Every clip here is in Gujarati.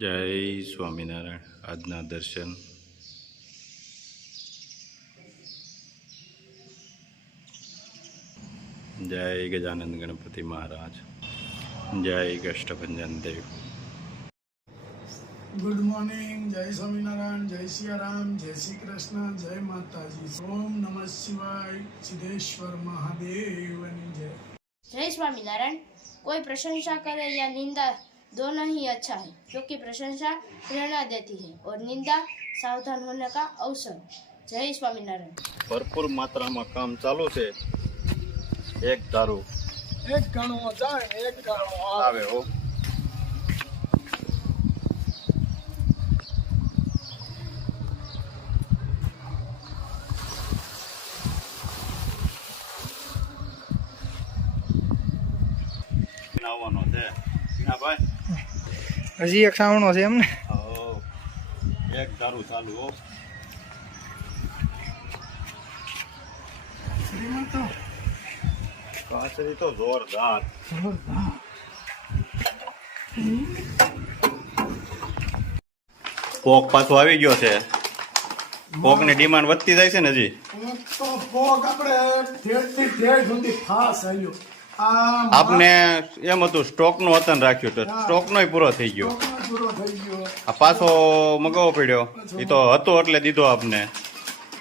જય સ્વામિનારાયણ. આજના દર્શન. જય ગજાનંદ ગણપતિ મહારાજ. જય કષ્ટભંજન દેવ. Good morning. જય સ્વામિનારાયણ, જય સિયારામ, જય શ્રી કૃષ્ણ, જય માતાજી. ઓમ નમઃ શિવાય. સિદ્ધેશ્વર મહાદેવની જય. जय स्वामीनारायण। कोई प्रशंसा करे या निंदा दोनों ही अच्छा है, क्योंकि प्रशंसा प्रेरणा देती है और निंदा सावधान होने का अवसर। जय स्वामीनारायण। ભરપૂર માત્રામાં કામ ચાલુ છે. એક ધારું એક ગણવો જાય ને એક ગણવો આવે હો. આવવાનો છે ના ભાઈ. હજી એક સાવણો છે એમને. એક ધારું ચાલુ હો. શ્રીમંત તો કાચરી તો જોરદાર. પોક પાછો આવી ગયો છે. પોક ની ડિમાન્ડ વધતી જાય છે ને હજી. તો પોક આપણે ઠેઠથી ઠેઠ સુધી ફાસ આવ્યો. આપને એમ હતું સ્ટોક નું વતન રાખ્યું તો સ્ટોક નો પૂરો થઈ ગયો. પૂરો થઈ ગયો. આ પાછો મગાવવો પડ્યો. એ તો હતો એટલે દીધો આપને.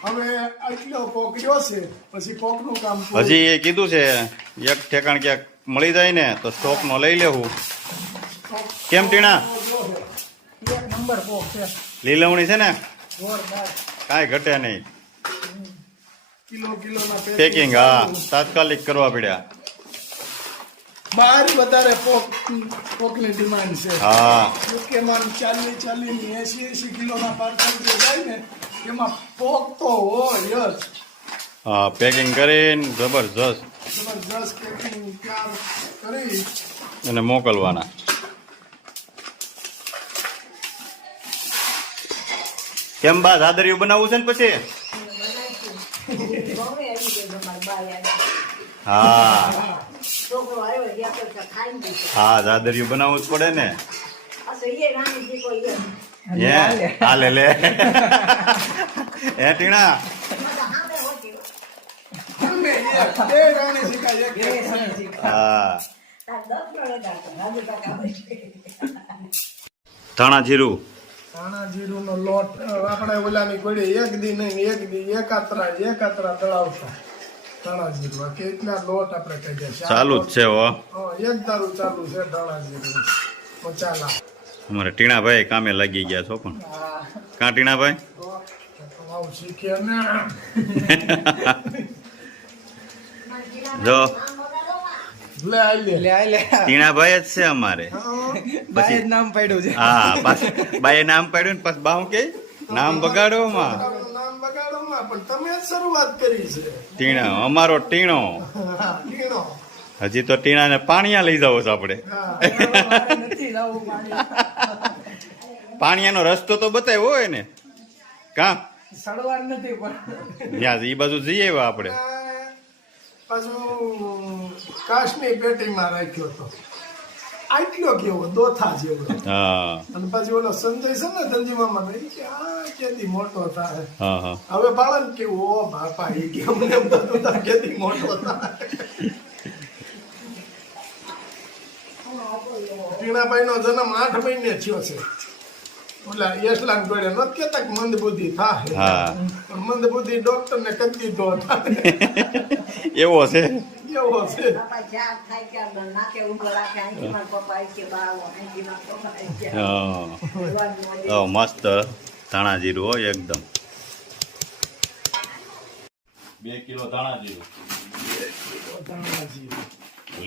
હવે આટલો પોક રહ્યો છે, પછી પોકનું કામ પૂરું. હજી એ કીધું છે એક ઠેકાણ ક્યાંક મળી જાય ને તો સ્ટોક નો લઈ લેવું. કેમ ટીણા? એક નંબર પોક છે. લીલવણી છે ને, જોરદાર. કાંઈ ઘટે નહીં. કિલોના પેકિંગ હા તાત્કાલિક કરવા પડ્યા. બહાર વધારે પોકની ડિમાન્ડ છે. હા યુકેમાં 40 ની 80 કિલોના પાર્સલ જે જાય ને એમાં પોક તો હોય જ. હા પેકિંગ કરીને જબરજસ્ત જબરદસ્ત પેકિંગ તૈયાર કરી અને મોકલવાના. કેમ બા દાદરિયું બનાવવું છે ને પછી? હા હા દાદરિયું બનાવવું જ પડે ને. હાલે લે હે ટીણા. બે રાણી શીખાય એક હા ધાણા જીરું ધાણા જીરુંનો લોટ આપણે ઓલાની કોડી એક દી નહીં એક દી એકાત્રા તળાવતા ધાણા જીરું કેટલા લોટ આપણે કહી દે ચાલુ જ છે હો. એક દારૂ ચાલુ છે ધાણા જીરું ચાલા. અમારે ટીણાભાઈ કામે લાગી ગયા છો પણ. કાં ટીણાભાઈ? આવું શીખે ને જો લે આઈ લે ટીણાભાઈ જ છે અમારે. બાએ જ નામ પાડ્યું છે. હા પાછું બાએ નામ પાડ્યું ને પાછું બાઉ કે નામ બગાડો માં. નામ બગાડો માં પણ તમે જ શરૂઆત કરી છે. ટીણા અમારો ટીણો. ટીણો. હજી તો ટીણાને પાણીયા લઈ જાવ છે આપણે. નથી લાવવું પાણી. પાણીયાનો રસ્તો તો બતાવ્યો હોય ને કા સડવાર નથી પણ ત્યાં એ બાજુ જઈએ આવ્યા આપણે. પાછું કાશની પેટીમાં રાખ્યો હતો આટલો કેવો દોથા જેવો. હા અને પછી ઓલો સંજય છે ને ધનજી મામા એ કે આ કેદી મોટો થાય. હા હા હવે બાળન કેવું ઓ બાપા એ કે અમને કેદી મોટો થાય. ટીણાભાઈ નો જન્મ 8 મહિને થયો છે. ઓલા યશલાન ગોળે નથી કેતા કે મંદ બુદ્ધિ થાય. હા પણ મંદ બુદ્ધિ ડોક્ટર ને કરી દીધો એવો છે. એવો છે. હા મસ્ત ધાણા જીરું હોય એકદમ. 2 કિલો ધાણા જીરું.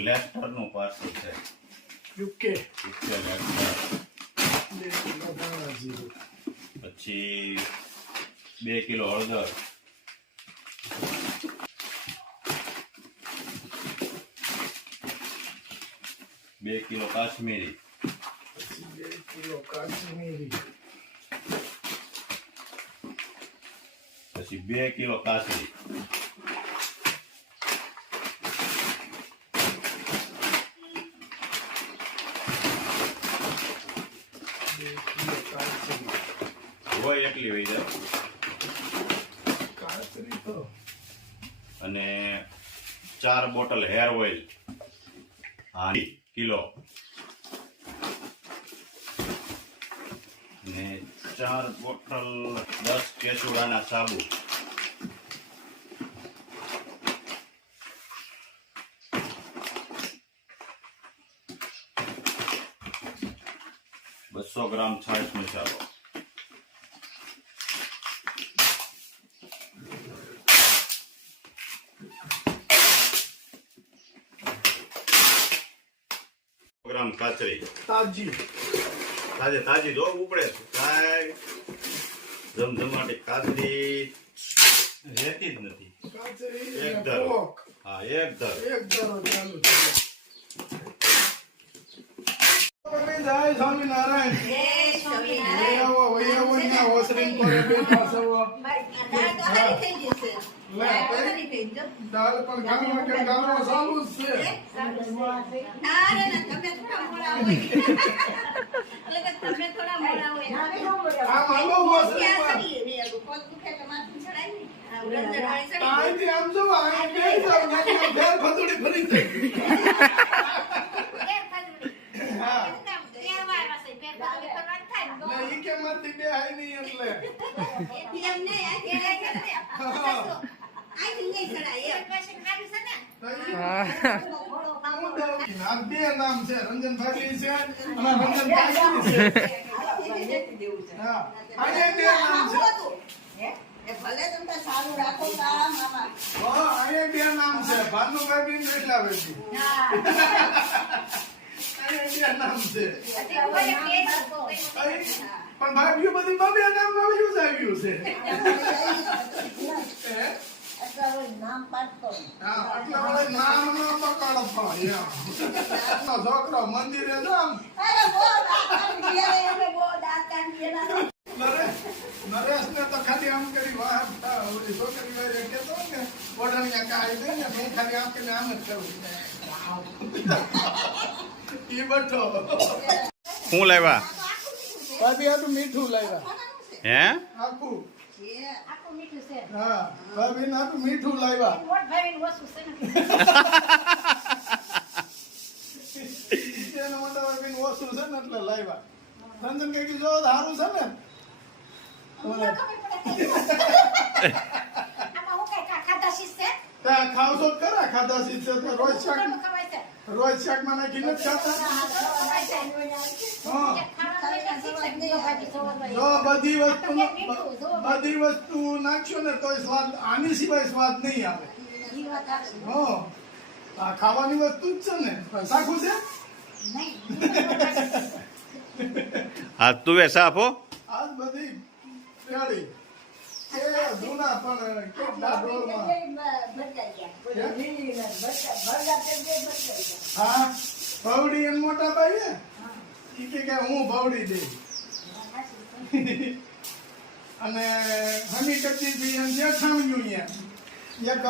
લેસ્ટર નું પાર્સલ છે. યુકે પછી 2 કિલો હળદર. 2 કિલો કાશ્મીરી. 2 કિલો કાશ્મીરી. પછી 2 કિલો કાસરી. 2 હોય એટલી હોય જાય. કાચરી તો અને 4 બોટલ હેર ઓઇલ, હા, કિલો, ને 4 બોટલ 10 કેસુડાના સાબુ, બસો ગ્રામ છાશ મસાલો, ગ્રામ કાચરી તાજી તાજી જો ઉપડે છે કાંઈ જમજમાટી કાચરી રહેતી જ નથી. કાચરી એક અને ધારો. પોક. હા, એક દર. એક ધારો ચાલુ છે. જય સ્વામિનારાયણ. વહી આવો, અહીંયા ઓસરીને પડે બેઠા છો. દાળ પણ ગામમાં કે ગામમાં ચાલુ જ છે. આમ હાલો ઓસરીમાં. અહીંથી આમ જો, અહીં બેસી જાઓ, ત્યાંથી ફેર ફતોડી ફરી જાય. હા. એટલે ઈ કે માંથી બે હાય નહીં એટલે. આ બે નામ છે, રંજનભાઈ છે અને રંજનભાઈ છે. હા. અહીંયા બે નામ છે. હા, અહીંયા બે નામ છે, ભાનુભાઈ બી ને એટલાભાઈ બી. અહીંયા બે નામ છે. પણ ભાભીઓ બધી બબે નામ આવ્યું જ આવ્યું છે. હા, આટલા બધા નામ ન પકડો પણ એમ. છોકરો મંદિરે જો આમ નરેશને તો ખાલી આમ કરી વાહ ઓલી છોકરી વાળે કહેતો ને ઓઢણિયા કાઢી દે ને હું ખાલી આમ કરીને આમ જ કરું. ઈ બઠો શું લાવ્યા? ભાભી આટલું મીઠું લાવ્યા હે? આખું. હા, ભાભી ને આટલું મીઠું લાવ્યા. એના માટે ભાભી ઓછું છે ને એટલે લાવ્યા. રંજન કઈ જો સારું છે ને. ખાવ છો ખરા ખાધા શીખ છે તો રોજ શાકમાં નાખીને જ ખાતા. હા, જો બધી વસ્તુ નાખશો ને તોય સ્વાદ આની સિવાય સ્વાદ નહીં આવે. હા, આ ખાવાની વસ્તુ જ છે ને. શાકું છે હા, તુવે સાફ હો. આજ બધી પેળી એ જૂના પણ કેટલા ડોલમાં. હા, ભવડી એમ મોટા ભાઈ ને ઈ કે હું ભવડી દઈ અને હમી કચ્છી થી એમ જેઠાણ્યું અહીંયા એક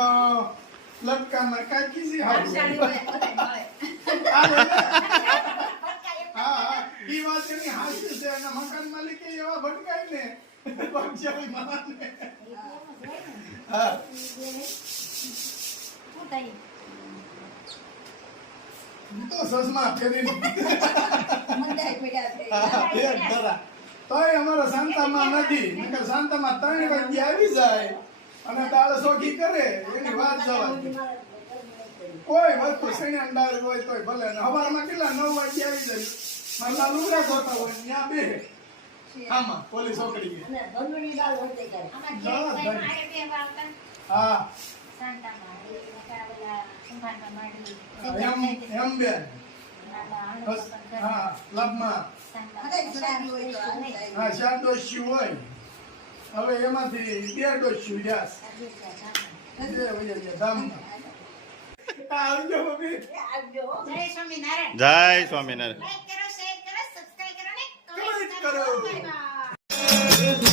લટકામાં કાકી સી હારું. હા, ઈ વાત એની હાચી છે અને મકાન માલિકે એવા ભટકાય ને પક્ષાવી માને. હા, તો સસમા ફેરીને તોય અમારા શાંતામાં નથી. નકર શાંતામાં 3 વાગે આવી જાય અને દાળ સોખી કરે એની વાત જવા દે. કોઈ વસ્તુ શેણાની દાળ હોય તોય ભલે. સવારમાં કેટલા 9 વાગે આવી જાય. મારા લુગડા ધોતા હોય ત્યાં બેહે. આમાં પોલીસ છોકરી કે હા એમ બેન. હા, લાભમાં હા 4 ડોસ્યું હોય. હવે એમાંથી 2 ડોસ્યું જાસ ધામમાં. આવજો મમ્મી. જય સ્વામિનારાયણ. જય સ્વામિનારાયણ. લાઈક કરો, શેર કરો, સબસ્ક્રાઇબ કરો ને કમેન્ટ કમેન્ટ કરો. કરો. Bye bye.